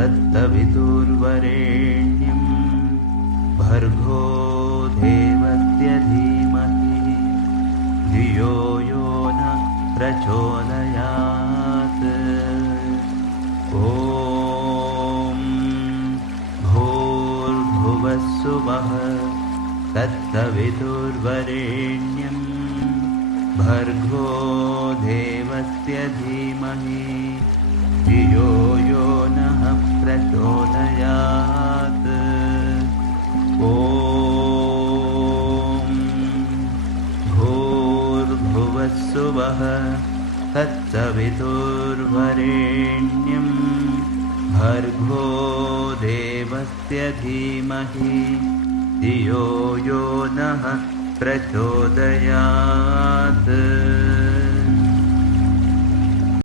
तत्सवितुर्वरेण्यं भर्गो देवस्य धीमहि धियो यो न प्रचोदयात्। ॐ भूर्भुवः सुवः तत्सवितुर्वरेण्यं भर्गो देवस्य धीमहि धियो यो नः प्रचोदयात्। ॐ भूर्भुवः सुवः तत्सवितुर्वरेण्यं भर्गो देवस्य धीमहि धियो यो नः प्रचोदयात्।